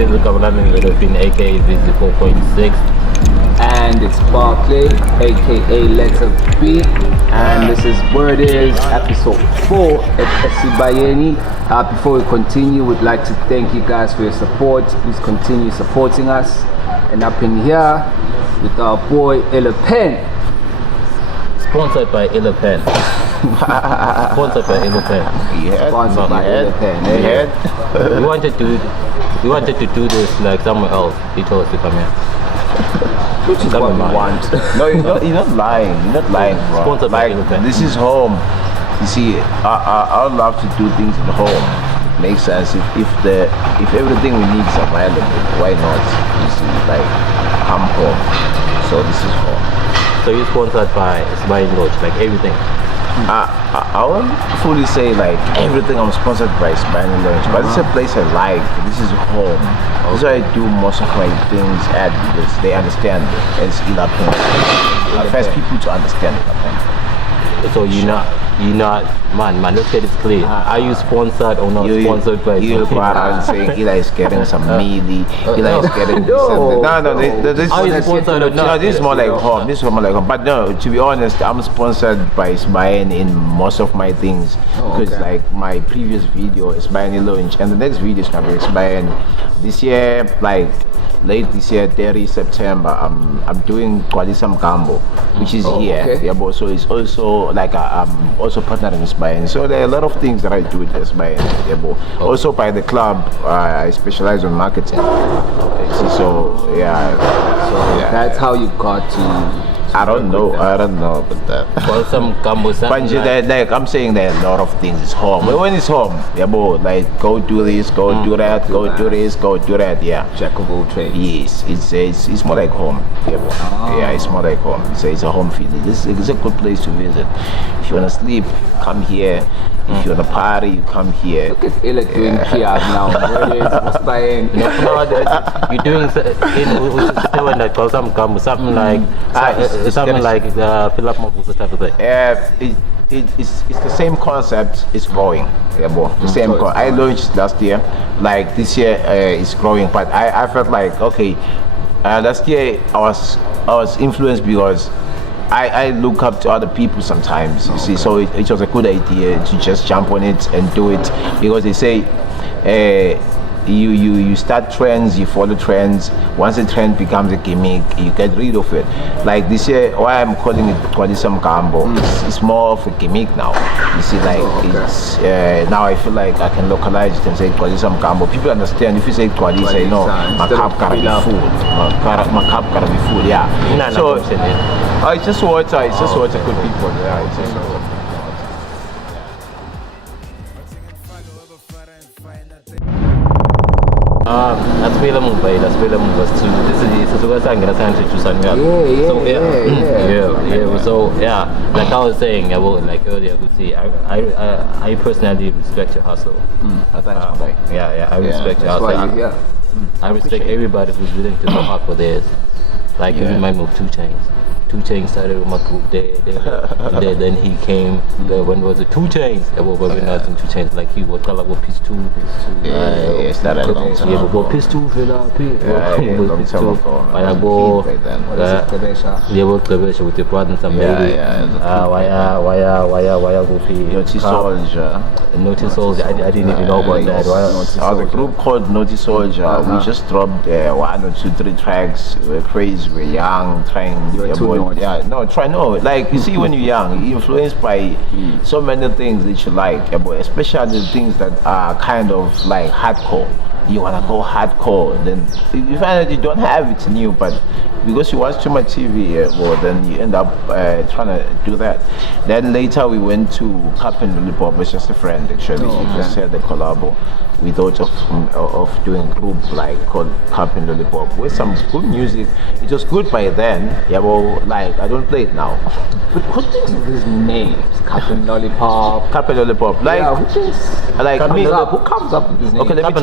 is Kabalani Littlefin, aka Visit 4.6. And it's Barclay, aka Letter B, and this is Word Is episode 4 at Sibayeni. Before we continue, we'd like to thank you guys for your support. Please continue supporting us. And up in here with our boy IllaPen. Sponsored by IllaPen. Sponsored by IllaPen. Sponsored by IllaPen. We wanted to do this like somewhere else. He told us to come here. Which is what we want. No, you're not lying. You're not lying, bro. Sponsored by IllaPen. This is home. You see, I would love to do things at home. It makes sense if everything we need is available. Why not? You see, like I'm home. So this is home. So you're sponsored by Smiling Lodge, like everything. I won't fully say like everything I'm sponsored by Smiling Lodge, but it's a place I like. This is home. This is where I do most of my things at because they understand it. It's IllaPen. First people to understand IllaPen. So you're not, man, let's get it clear. Are you sponsored or not sponsored by you go around saying Illa is getting some mealy, Illa is getting this and that. No, this is sponsored or not? No, this is more like home. This is more like home. But no, to be honest, I'm sponsored by Smayan in most of my things. Because like my previous video is Smayan launch and the next video is gonna be Smayan. This year, like late this year, 30 September, I'm doing Kwadisam Gambo, which is here. Yeah, but so it's also like I'm also partnering with Smayan. So there are a lot of things that I do with Smayan. Yeah, but also by the club, I specialize on marketing. So yeah, that's how you got to. I don't know about that. Some Gambo, But like I'm saying that a lot of things is home. When it's home, yeah, bro, like go do this, go do that, go do this, go do that. Yeah. Jack of all trades. Yes, it's more like home. Yeah, bro. Yeah, it's more like home. It's a home feeling. It's a good place to visit. If you wanna sleep, come here. If you wanna party, you come here. Look at Illa doing PR now. You're doing that called something like something like fill up my booster type of thing. It's the same concept. It's growing. Yeah, bro. The same. I launched last year. Like this year, it's growing. But I felt like okay. Last year I was influenced because I look up to other people sometimes. You see, so it was a good idea to just jump on it and do it because they say. You start trends, you follow trends. Once a trend becomes a gimmick, you get rid of it. Like this year, why I'm calling it Kwadisam Gambo, it's more of a gimmick now. You see, like it's now I feel like I can localize it and say Kwadisam Gambo. People understand. If you say Kwadi, say no, my cup gotta be full. My cup gotta be full. Yeah. So it's just water. It's just water. Good people. Yeah. It's just water. That's where the move was too. This is what I'm gonna send to San Miguel. So like I was saying, like earlier, we see, I personally respect your hustle. I respect your hustle. I respect everybody who's willing to come out for theirs. Like even my move, 2 Chainz. 2 Chainz started with my group there. Then he came. When was it 2 Chainz? When I was in 2 Chainz, like he was called like Piece 2. Yeah, started a long time ago. Yeah, but Piece 2 long time ago. I go. Klebesha with your brother and some lady. Why go for Naughty Soldier? Naughty Soldier. I didn't even know about that. The group called Naughty Soldier. We just dropped 1 or 2, 3 tracks. We're crazy. We're young, trying. Like you see, when you're young, you're influenced by so many things that you like, especially the things that are kind of like hardcore. You wanna go hardcore, then you find that you don't have it in you, but because you watch too much TV, then you end up trying to do that. Then later we went to Cup and Lollipop, was just a friend actually. He just said the collabo. We thought of doing a group like called Cup and Lollipop with some good music. It was good by then. Like I don't play it now. But who thinks of these names? Cup and Lollipop. Cup and Lollipop. Like who thinks? Like me. Who comes up with these names? Okay, let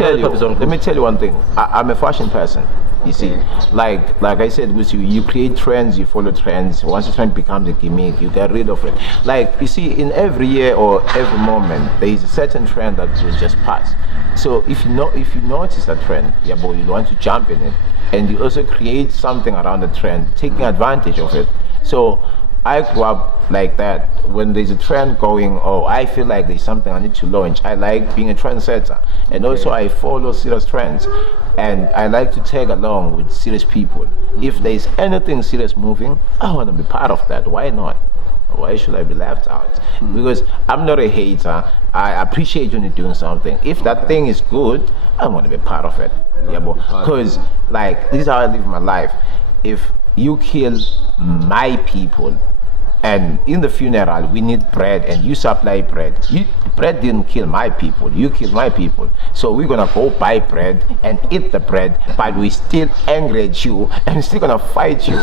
me tell you one thing. I'm a fashion person. You see, like I said with you create trends, you follow trends. Once the trend becomes a gimmick, you get rid of it. Like you see, in every year or every moment, there is a certain trend that will just pass. So if you notice a trend, but you want to jump in it, and you also create something around the trend, taking advantage of it. So I grew up like that. When there's a trend going, I feel like there's something I need to launch. I like being a trendsetter, and also I follow serious trends, and I like to tag along with serious people. If there's anything serious moving, I want to be part of that. Why not? Why should I be left out? Because I'm not a hater. I appreciate when you're doing something. If that thing is good, I want to be part of it. Because like this is how I live my life. If you kill my people, and in the funeral we need bread and you supply bread, bread didn't kill my people, you killed my people, so we're gonna go buy bread and eat the bread, but we still angry at you and we're still gonna fight you.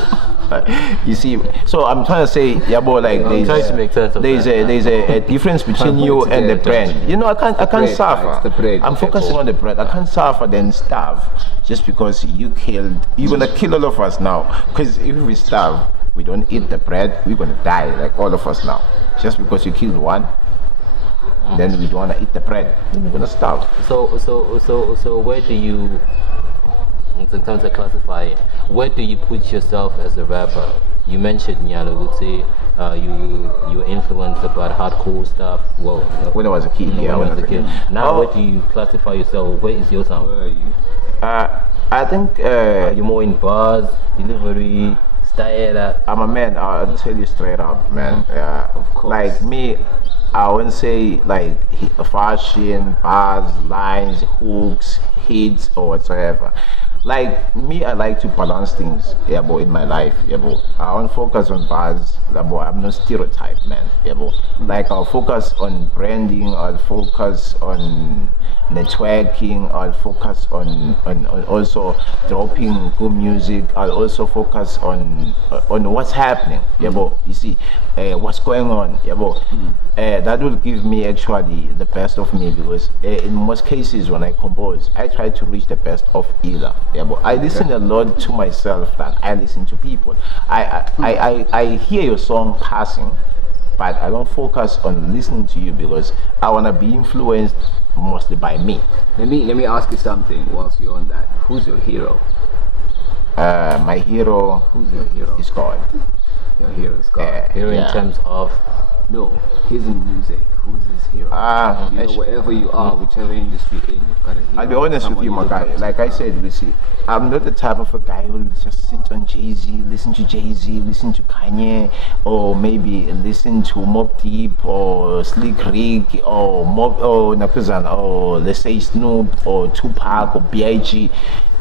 You see, so I'm trying to say, like there's a difference between you and the brand. I can't suffer. I'm focusing on the bread. I can't suffer then starve just because you're gonna kill all of us now. Because if we starve, we don't eat the bread, we're gonna die, like all of us now. Just because you killed one, then we don't wanna eat the bread, then we're gonna starve. So where do you, in terms of classifying, where do you put yourself as a rapper? You mentioned Nyalo Gutsi, you were influenced about hardcore stuff. Well, when I was a kid, when I was a kid. Now, where do you classify yourself? Where is your sound? Where are you? I think are you more in bars, delivery, style? I'm a man. I'll tell you straight up, man. Yeah, of course. Like me, I wouldn't say like fashion, bars, lines, hooks, hits, or whatsoever. Like me, I like to balance things, in my life, I won't focus on bars, I'm not stereotype, man, Like I'll focus on branding, I'll focus on networking, I'll focus on also dropping good music, I'll also focus on what's happening, You see, what's going on, that will give me actually the best of me, because in most cases when I compose, I try to reach the best of either. But I listen a lot to myself than I listen to people. I hear your song passing, but I don't focus on listening to you because I want to be influenced mostly by me. Let me ask you something whilst you're on that. Who's your hero? My hero. Who's your hero? Is God. Your hero is God. Hero in terms of? No, he's in music. Who's his hero? Wherever you are, whichever industry in, you've got a hero. I'll be honest with you, my guy. Like I said, Lucy, I'm not the type of a guy who will just sit on Jay-Z, listen to Jay-Z, listen to Kanye, or maybe listen to Mobb Deep or Slick Rick or Nakuzan, or let's say Snoop or Tupac or B.I.G.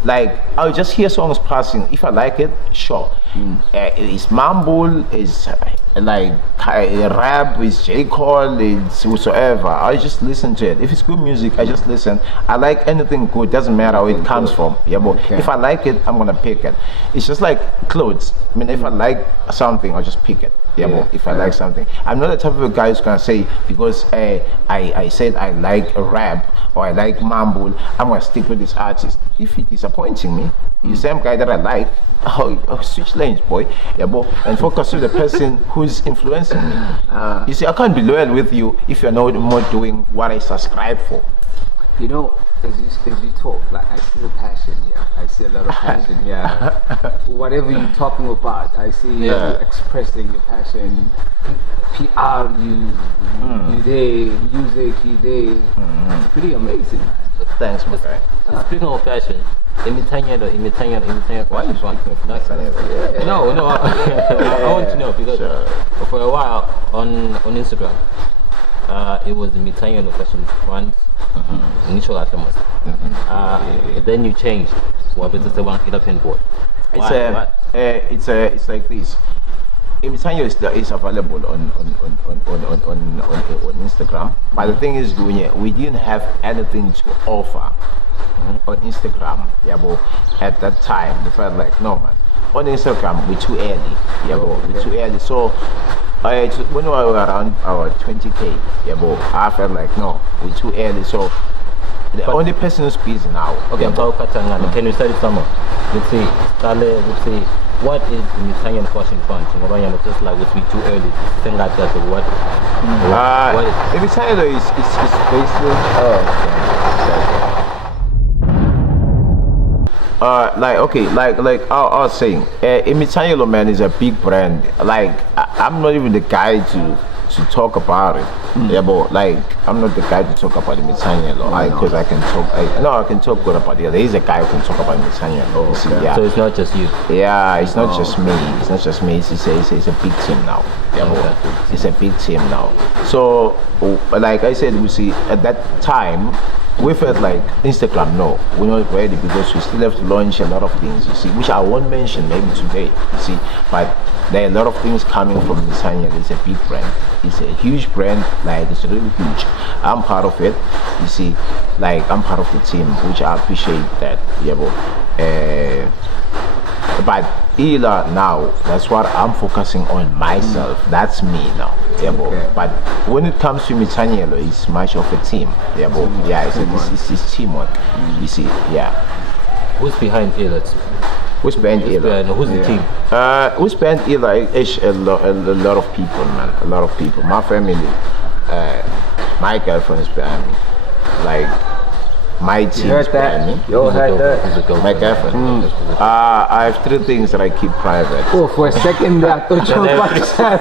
Like I'll just hear songs passing. If I like it, sure. It's mumble, it's like rap, it's J. Cole, it's whatsoever. I just listen to it. If it's good music, I just listen. I like anything good, doesn't matter where it comes from. But if I like it, I'm gonna pick it. It's just like clothes. I mean, if I like something, I'll just pick it. If I like something, I'm not the type of a guy who's gonna say because I said I like rap or I like mumble, I'm gonna stick with this artist. If it disappointing me, the same guy that I like, I'll switch lanes, boy. And focus on the person who's influencing me. You see, I can't be loyal with you if you're not more doing what I subscribe for. You know, as you talk, like I see the passion here. I see a lot of passion here. Whatever you're talking about, I see you expressing your passion. PR, you there, music, you there. It's pretty amazing, man. Thanks, my guy. Speaking of fashion, imitanya. Why are you speaking of No, I want to know because for a while on Instagram, it was imitanya fashion once. Initial atoms. Then you changed. What is the one IllaPenBoy? It's like this. Imitanyo is available on Instagram. But the thing is, we didn't have anything to offer on Instagram. But at that time, we felt like, no man, on Instagram we're too early. We're too early. So when we were around our 20K, I felt like, no, we're too early. So the only person who's busy now. Okay, can you study somewhere? let's say, what is the Italian fashion punch? Just like it's too early. Thing like that. Or what? What is? If it's basically. Like I was saying, Imitanielo, man, is a big brand. Like I'm not even the guy to talk about it. Yeah, but like I'm not the guy to talk about Imitanielo. Because I can talk. I can talk good about it. There is a guy who can talk about Imitanielo. Okay. Yeah. So it's not just you. Yeah, it's not just me. It's not just me. It's a big team now. Yeah, but it's a big team now. So like I said, we see at that time. We felt like Instagram, no, we're not ready because we still have to launch a lot of things, you see, which I won't mention maybe today, you see, but there are a lot of things coming from Nisanya. It's a big brand, it's a huge brand, like it's really huge. I'm part of it, you see, like I'm part of the team, which I appreciate that, yeah, but Illa now, that's what I'm focusing on myself. That's me now. Yeah, but when it comes to Mitanielo, it's much of a team. Yeah, it's teamwork. You see, yeah. Who's behind Illa? Who's behind Illa? Who's the team? Who's behind Illa? Is a lot of people, man. A lot of people. My family, my girlfriend is behind me. Like. My team is behind me. You heard that? My girlfriend. I have 3 things that I keep private. Oh, for a second I thought you were about to say.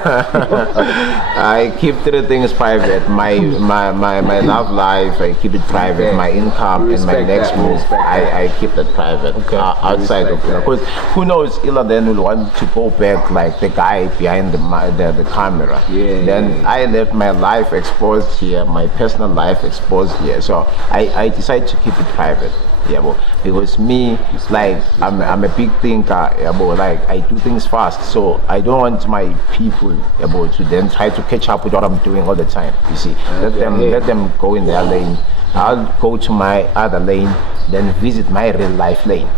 I keep 3 things private. My love life, I keep it private. Okay. My income and my next move, I keep that private. Okay. Outside of it. Because who knows, Illa then will want to go back like the guy behind the camera. Yeah. Then I left my life exposed here, my personal life exposed here. So I decided to keep it private, yeah, because me, like I'm a big thinker, yeah, like I do things fast, so I don't want my people, yeah, to then try to catch up with what I'm doing all the time. You see, let them go in their lane. I'll go to my other lane, then visit my real life lane.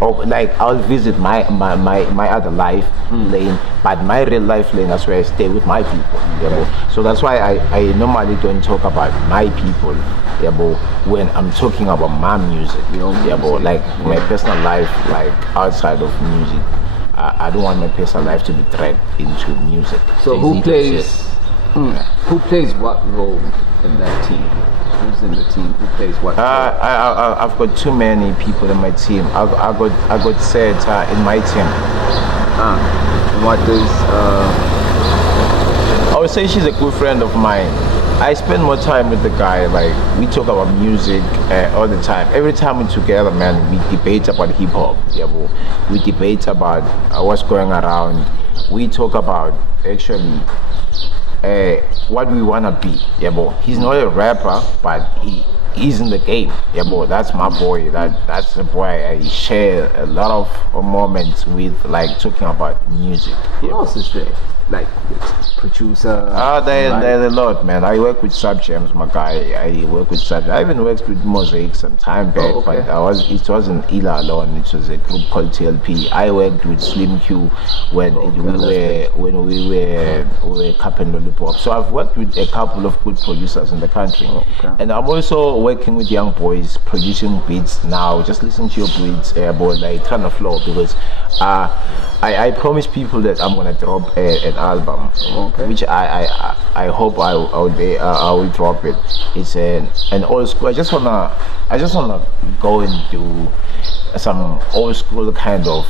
Or like I'll visit my other life lane, but my real life lane, that's where I stay with my people. Yeah, so that's why I normally don't talk about my people, yeah, when I'm talking about my music. Yeah, like my personal life, like outside of music, I don't want my personal life to be dragged into music. So who plays what role in that team? Who's in the team? Who plays what? I've got too many people in my team. I got said in my team. What does? I would say she's a good friend of mine. I spend more time with the guy. Like we talk about music all the time. Every time we're together, man, we debate about hip hop. Yeah, we debate about what's going around. We talk about actually. What we wanna be, yeah, he's not a rapper, but he's in the game, yeah, that's my boy. That's the boy I share a lot of moments with, like talking about music. Who else is there? Like producer? There's a lot, man. I work with Sub James, my guy. I work with Sub. I even worked with Mosaic some time back, but it wasn't Illa alone. It was a group called TLP. I worked with Slim Q when we were Cap'n Lollipop. So I've worked with a couple of good producers in the country, and I'm also working with young boys producing beats now. Just listen to your beats, like trying to flow, because I promise people that I'm gonna drop an album, which I hope I will drop it. It's an old school. I just wanna go and do some old school kind of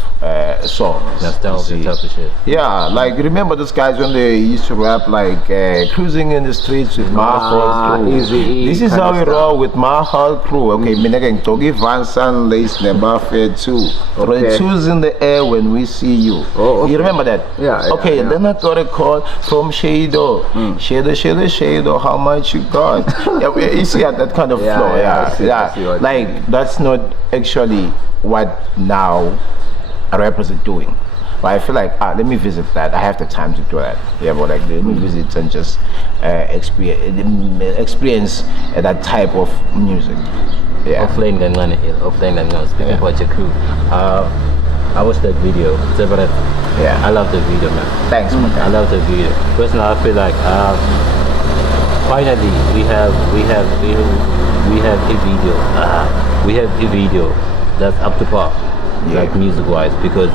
songs. Nostalgia type of shit. Yeah, like remember those guys when they used to rap like cruising in the streets with my whole crew. This is how we roll with my whole crew. Okay, Minageng Togi Van San Lace Never Fair too. Twos in the air when we see you. You remember that? Yeah. Okay, then I got a call from Shado. Shado, how much you got? You see that kind of flow. Yeah. Like that's not actually what now rappers are doing, but I feel like let me visit that. I have the time to do that. Yeah, but like let me visit and just experience that type of music. Yeah. Offline dan mana here? Offline dan mana? Speaking about your crew, I watched that video. Yeah. I love the video, man. Thanks, man. I love the video. Personally, I feel like finally we have a video. We have a video that's up to par. like music-wise, because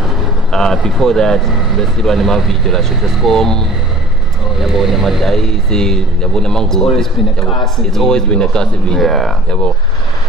before that, let's see about my video, like Shutter's.com. It's always been a classic. It's always been a classic video. Yeah.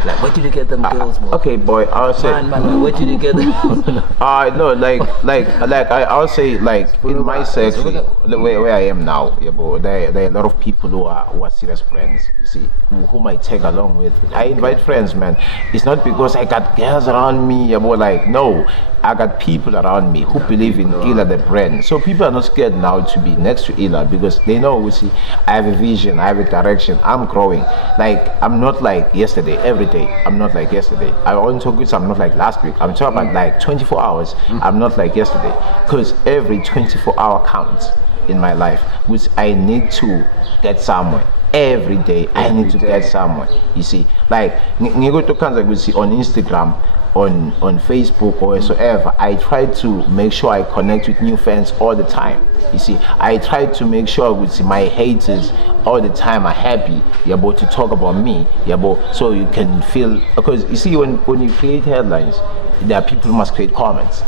Like, where did you get them girls, bro? Okay, boy, I'll say. Man, where did you get them? No, I'll say, like, in my circle, where I am now, yeah, bro, there are a lot of people who are serious friends, you see, whom I take along with. I invite friends, man. It's not because I got girls around me, yeah, bro, like, no. I got people around me who believe in Illa the brand. So people are not scared now to be next to Illa because they know, you see, I have a vision, I have a direction, I'm growing. Like, I'm not like yesterday, every day. I'm not like yesterday. I want to talk with I'm not like last week. I'm talking about like 24 hours. I'm not like yesterday. Because every 24 hour counts in my life, which I need to get somewhere. Every day, I need to get somewhere. You see, like, you go to contact with on Instagram, on Facebook or whatsoever, I try to make sure I connect with new fans all the time. You see, I try to make sure with my haters all the time are happy, yeah, but to talk about me, yeah, but so you can feel, because you see, when you create headlines, there are people who must create comments.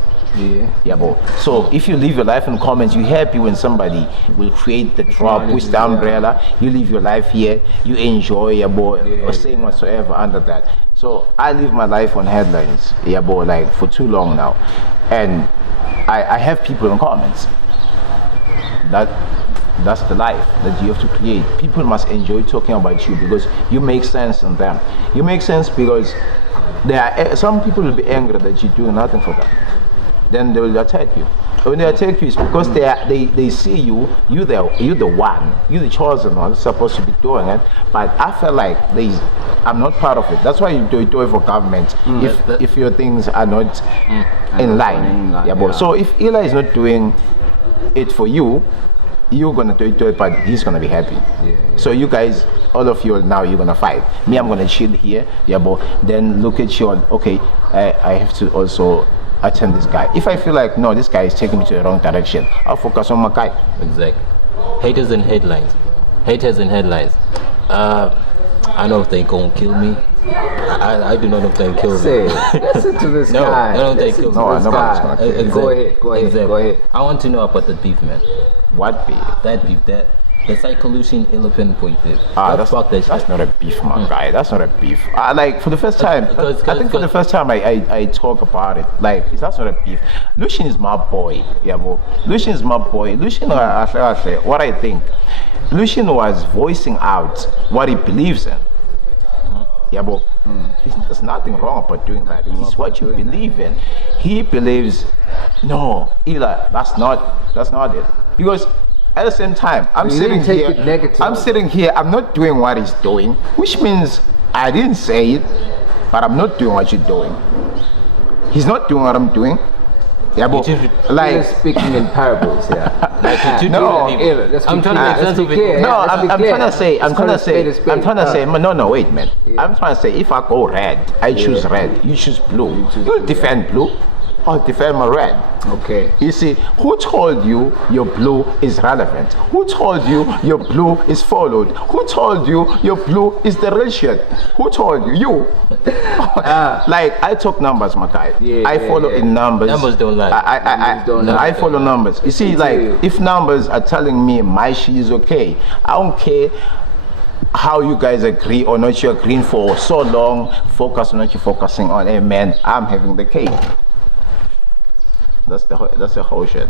Yeah, bro. So if you live your life in comments, you're happy when somebody will create the drop with the umbrella. You live your life here, you enjoy, yeah, bro, or saying whatsoever under that. So I live my life on headlines, yeah, bro, like for too long now, and I have people in comments. That's the life that you have to create. People must enjoy talking about you because you make sense in them. You make sense because there are some people will be angry that you're doing nothing for them. Then they will attack you. When they attack you, it's because they see you're the one, you're the chosen one that's supposed to be doing it. But I feel like I'm not part of it. That's why you do it for government. If your things are not in line. Yeah, but so if Illa is not doing it for you, you're gonna do it, but he's gonna be happy. So you guys, all of you now, you're gonna fight. Me, I'm gonna chill here. Yeah, but then look at you. Okay, I have to also attend this guy. If I feel like no, this guy is taking me to the wrong direction, I'll focus on my guy. Exactly. Haters and headlines. I know if they gonna kill me. I do not know if they kill me. Listen to this guy. I don't think kill me. No, nobody's gonna kill me. Go ahead. I want to know about the beef, man. What beef? That beef, the Psycholution IllaPenBoy beef. That's not a beef, my guy. That's not a beef. Like for the first time, I think for the first time I talk about it. Like that's not a beef. Lucian is my boy. Yeah, bro. Lucian is my boy. Lucian, what I think, Lucian was voicing out what he believes in. Yeah, but there's nothing wrong about doing that. It's what you believe in. He believes, no, Illa, that's not it. Because at the same time, I'm sitting here, I'm not doing what he's doing, which means I didn't say it, but I'm not doing what you're doing. He's not doing what I'm doing. Yeah, but like speaking in parables, yeah. I'm trying to say, no, wait, man. I'm trying to say, if I go red, I choose red. You choose blue. You defend blue. I'll defend my red. Okay. You see, who told you your blue is relevant? Who told you your blue is followed? Who told you your blue is the real shit? Who told you? You. Like, I talk numbers, my guy. I follow in numbers. Numbers don't lie. I follow numbers. You see, like, if numbers are telling me my shit is okay, I don't care how you guys agree or not you're agreeing for so long. Focus on what you're focusing on. Hey, man, I'm having the cake. That's the whole shit.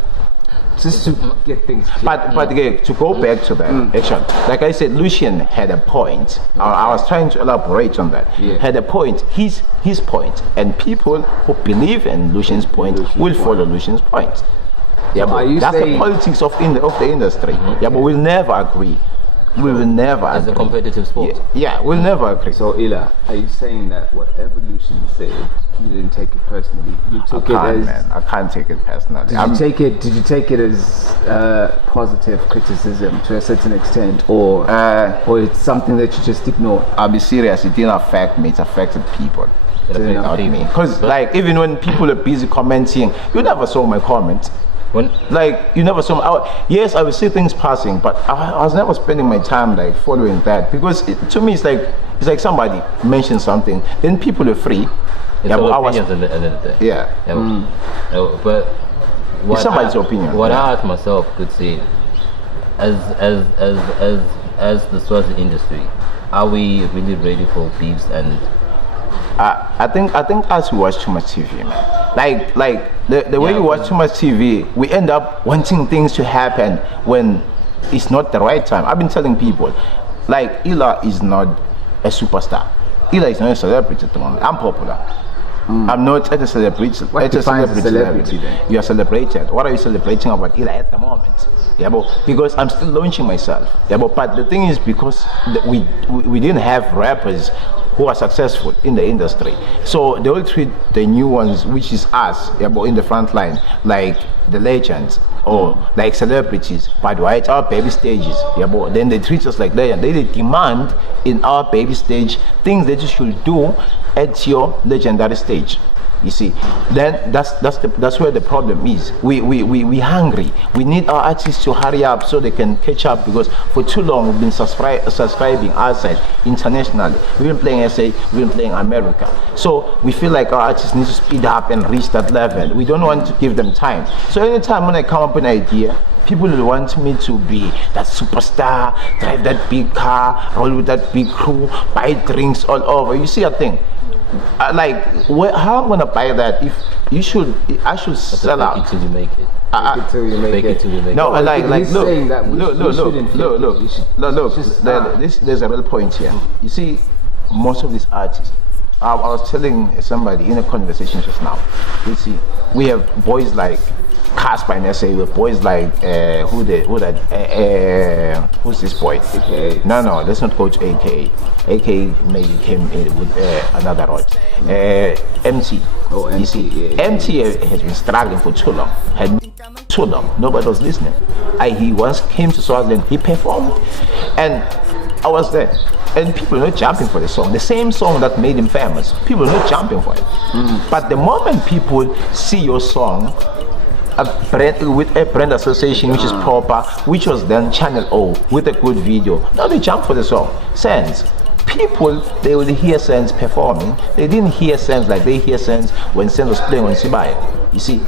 Just to get things clear. But again, to go back to that action, like I said, Lucian had a point. I was trying to elaborate on that. Had a point, his point, and people who believe in Lucian's point will follow Lucian's point. Yeah, but that's the politics of the industry. Yeah, but we'll never agree. We will never as agree. a competitive sport. Yeah, we'll never agree. So Illa, are you saying that whatever Lucian said, you didn't take it personally? You took it as, man, I can't take it personally. Did you take it as positive criticism to a certain extent, or it's something that you just ignored? I'll be serious. It didn't affect me. It affected people. Not me. Because like even when people are busy commenting, you never saw my comments. Like you never saw yes, I would see things passing, but I was never spending my time like following that, because to me it's like somebody mentions something, then people are free It's all opinions at the end of the day. Yeah. But what it's somebody's opinion. What I asked myself could see, as the Swazi industry, are we really ready for beefs? And I think as we watch too much TV, man. Like the way we watch too much TV, we end up wanting things to happen when it's not the right time. I've been telling people, like, Illa is not a superstar. Illa is not a celebrity at the moment. I'm popular. I'm not a celebrity. What defines a celebrity then? You are celebrated. What are you celebrating about Illa at the moment? Yeah, but because I'm still launching myself. Yeah, but the thing is, because we didn't have rappers who are successful in the industry, so they will treat the new ones, which is us, yeah, but in the front line, like the legends or like celebrities, but why it's our baby stages, yeah, but then they treat us like legends. They demand in our baby stage things that you should do at your legendary stage. You see, then that's where the problem is. We hungry. We need our artists to hurry up so they can catch up, because for too long we've been subscribing outside internationally. We've been playing SA, we've been playing America. So we feel like our artists need to speed up and reach that level. We don't want to give them time. So anytime when I come up with an idea, people will want me to be that superstar, drive that big car, roll with that big crew, buy drinks all over. You see a thing. Like, how I'm gonna buy that if I should sell out? Fake it till you make it. Fake it till you make it. No, like he's look, saying that look. There's a real point here. You see, most of these artists. I was telling somebody in a conversation just now. You see, we have boys like Casper and SA, with boys like who's this boy? AKA. No, let's not go to AKA. AKA maybe came in with another rod. MT. Oh, MT. You see, yeah. MT has been struggling for too long. Nobody was listening. He once came to Swaziland, he performed, and I was there. And people are not jumping for the song. The same song that made him famous, people are not jumping for it. But the moment people see your song, with a brand association which is proper, which was then Channel O with a good video, now they jump for the song. Sense. People, they will hear Sense performing. They didn't hear Sense like they hear Sense when Sense was playing on Sibaya. You see?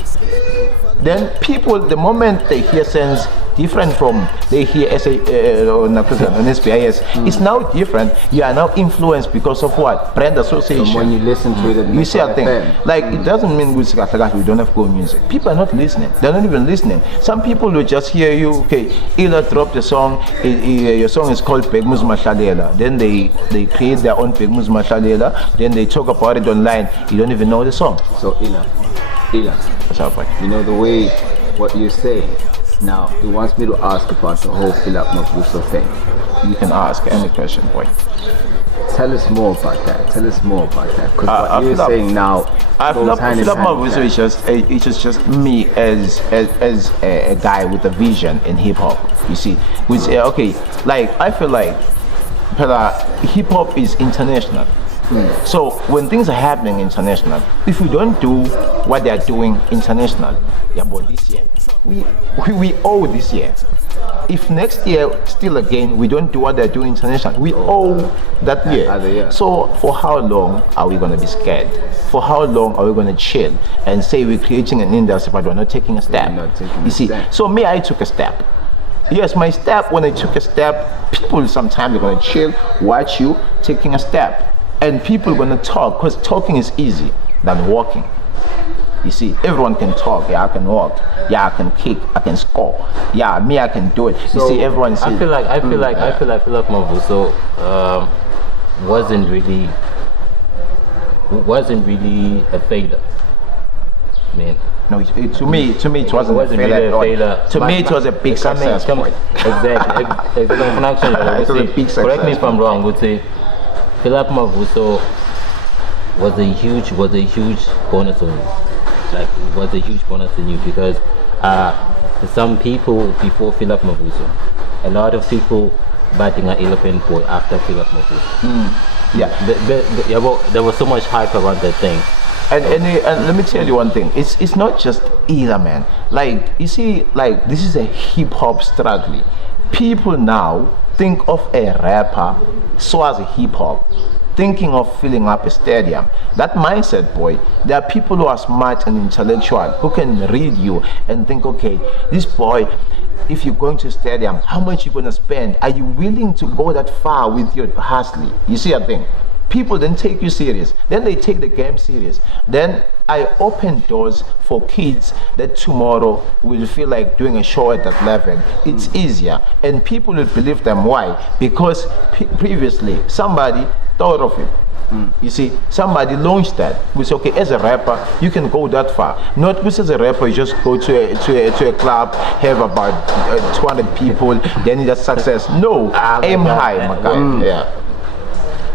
Then people, the moment they hear Sense different from they hear SA on SPIS, it's now different. You are now influenced because of what? Brand association. So when you listen to it, you see a thing. Like, it doesn't mean we don't have good music. People are not listening. They're not even listening. Some people will just hear you, okay, Illa dropped a song, your song is called Pegmus Mashalela. Then they create their own Pegmus Mashalela, then they talk about it online. You don't even know the song. So Illa, what's up, you know the way what you say. Now, he wants me to ask about the whole Philip Mavuso thing. You can ask any question, boy. Tell us more about that. Because what you're saying now goes hand in hand. Philip Mavuso is just me as a guy with a vision in hip hop. You see, which okay, like I feel like hip hop is international. So when things are happening international, if we don't do what they are doing international, yeah, but this year we owe this year. If next year still again we don't do what they're doing international, we owe that year. So for how long are we going to be scared? For how long are we going to chill and say we're creating an industry but we're not taking a step? You see, so me, I took a step. Yes, my step, when I took a step, people sometimes are going to chill, watch you taking a step. And people are going to talk, because talking is easy than walking. You see, everyone can talk. Yeah, I can walk. Yeah, I can kick. I can score. Yeah, me, I can do it. So, you see, everyone says. I feel like Philip Mavuso wasn't really a failure. I mean, no, to me, it wasn't a failure. To me, it was a big success. Exactly. Correct me if I'm wrong. Would say Philip Mavuso was a huge bonus on you. Like, it was a huge bonus on you, because some people before Philip Mavuso, a lot of people batting at IllaPenBoy after Philip Mavuso. There was so much hype around that thing. And let me tell you one thing. It's not just Illa, man. Like, you see, like, this is a hip hop struggle. People now think of a rapper Swazi hip hop thinking of filling up a stadium. That mindset, boy, there are people who are smart and intellectual who can read you and think, okay, this boy, if you're going to a stadium, how much you gonna spend? Are you willing to go that far with your hustling? You see a thing? People then take you serious. Then they take the game serious. Then I open doors for kids that tomorrow will feel like doing a show at that level. It's easier, and people will believe them. Why? Because previously somebody thought of it. You see, somebody launched that. We say, okay, as a rapper, you can go that far. Not because as a rapper, you just go to a club, have about 200 people, then that's success. No, aim high, my guy. Yeah,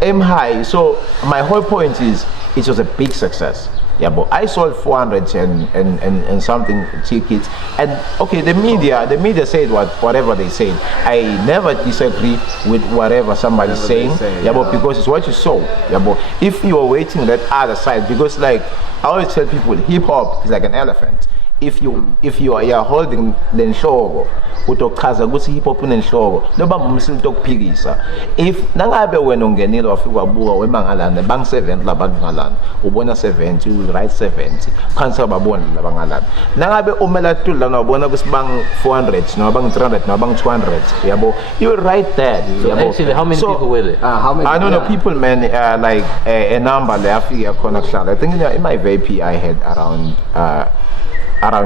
aim high. So my whole point is, it was a big success. Yeah, but I sold 400 and something tickets, and okay, the media said whatever they said. I never disagree with whatever somebody's saying. Yeah, but because it's what you saw. Yeah, but if you are waiting that other side, because like I always tell people, hip hop is like an elephant. If you are holding the nhlobo utochaza ukuthi hip hop unenhlobo lobamba umsili tokuphikisa. If nangabe wena ungenile wafika wabuka wemangalana bang 70 labangalana ubona 70 you write 70 khansa babona labangalana nangabe umela tul lana ubona ukuthi bang 400 no bang 300 no bang 200 yabo you will write that. Actually, how many people were there? How many? I don't know, people, man, like a number le afika khona kuhlala. I think in my VIP I had around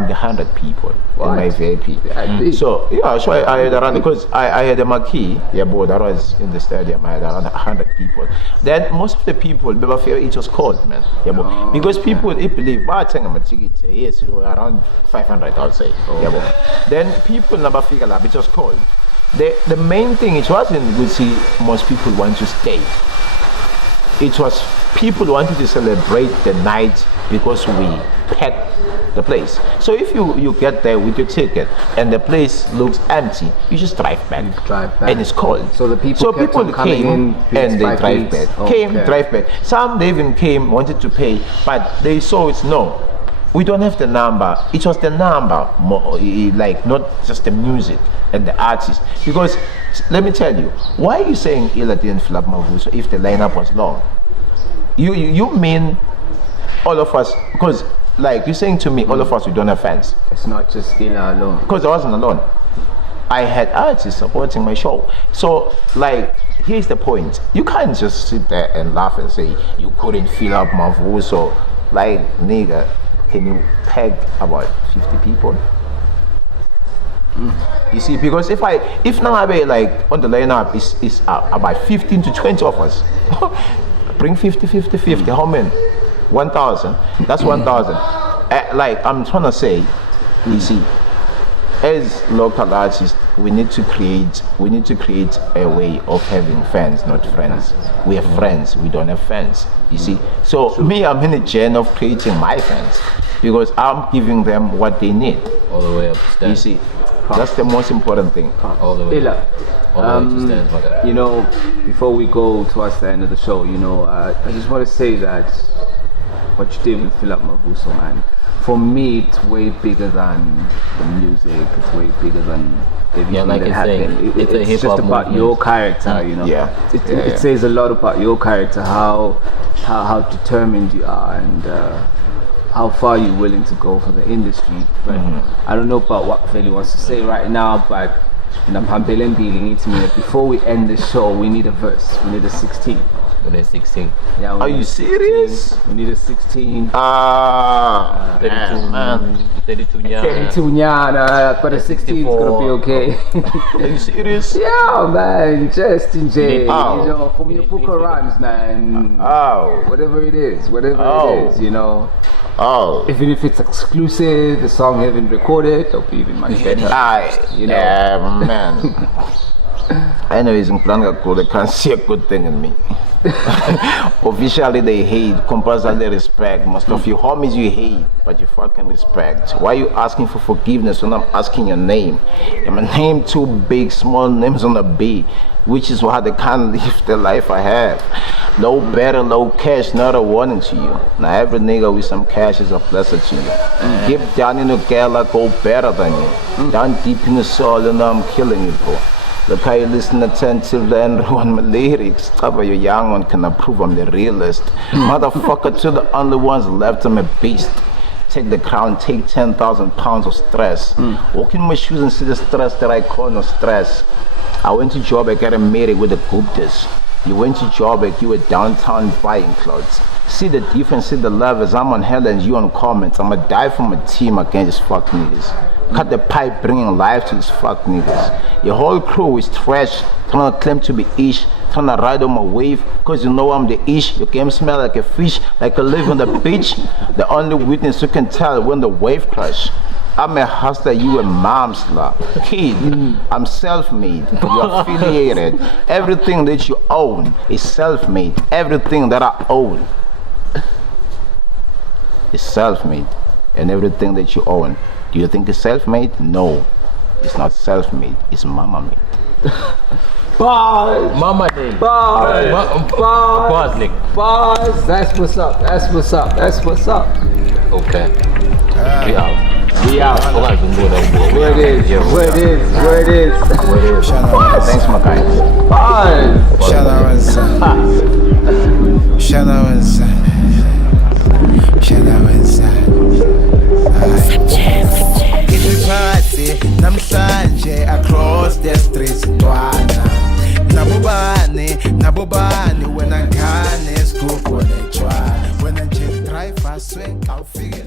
100 people in my VIP. So yeah, so I had around, because I had a marquee, yeah, but that was in the stadium. I had around 100 people. Then most of the people, it was cold, man. Yeah, but because people believe, yes, around 500, I'll say. Yeah, but then people never figure out it was cold. The main thing, it wasn't good. See, most people want to stay. It was people wanted to celebrate the night because we packed the place. So if you get there with your ticket and the place looks empty, you just drive back. And it's cold. So the people came and they drive back. Drive back. Some they even came, wanted to pay, but they saw it's no. We don't have the number. It was the number, like not just the music and the artist. Because let me tell you, why are you saying Illa didn't fill up Mavuso if the lineup was long? You mean all of us? Because like you're saying to me, all of us, we don't have fans. It's not just Illa alone. Because I wasn't alone. I had artists supporting my show. So like, here's the point. You can't just sit there and laugh and say you couldn't fill up Mavuso. Like, nigga, can you peg about 50 people? You see, because if now I be like on the lineup is about 15 to 20 of us, bring 50, how many? 1,000. That's 1,000. Like I'm trying to say, you see, as local artists, we need to create a way of having fans, not friends. We have friends, we don't have fans. You see, so me, I'm in a journey of creating my fans because I'm giving them what they need. All the way up to stand. You see, that's the most important thing. All the way. Illa, all the way to stand, my guy. you know, before we go towards the end of the show, you know, I just want to say that what you did with Fill Up Mavuso, man, for me, it's way bigger than the music. It's way bigger than everything like that happened. It's just about your character, you know. It says a lot about your character, how determined you are, and how far you're willing to go for the industry. But I don't know about what Veli wants to say right now, but before we end the show, we need a verse. We need a 16. When they're 16. Yeah, are you serious? We need a 16. 32 man. 32 nyana, but a 16 is gonna be okay. Are you serious? Yeah, man, just in jail. You know, from your book of rhymes, man. Whatever it is, you know. Even if it's exclusive, the song haven't recorded, or even my you know. Yeah, man. I know he's in plan they can't see a good thing in me. Officially they hate, compulsorily they respect. Most of your homies you hate, but you fucking respect. Why are you asking for forgiveness when I'm asking your name? My name too big, small names on the B, which is why they can't live the life I have. Low better, low cash, not a warning to you. Now every nigga with some cash is a blessing to you. Deep down in the gala, go better than you. Down deep in the soul, and I'm killing you, bro. Look how you listen attentively and on my lyrics. Cover your young one can approve I'm the realist. Motherfucker, to the only ones left, I'm a beast. Take the crown, take 10,000 pounds of stress. Walk in my shoes and see the stress that I call no stress. I went to Joburg, got married with the Guptas. You went to Joburg, you were downtown buying clothes. See the difference, see the love as I'm on headlines, you on comments. I'ma die for my team, I can't just fuck niggas. Cut the pipe, bringing life to these fuck niggas. Your whole crew is trash, trying to claim to be ish, trying to ride on my wave, cause you know I'm the ish. Your game smell like a fish, like I live on the beach. The only witness who can tell when the wave crash. I'm a hustler, you a momsler. Kid, I'm self-made, you're affiliated. Everything that you own is self-made. Everything that I own is self-made. And everything that you own, do you think it's self-made? No, it's not self-made, it's mama-made. Bars! Mama day. Bars! Bars, nigga. Bars! That's what's up, that's what's up, that's what's up. Okay. We out. We out. Where it is, where it is, where it is. Where it is. Thanks, my guy. Bars! Shadow inside. Party namhlanje across the streets Ntwana nabobani wena ngane scoop on a try when I drive fast swing I'll figure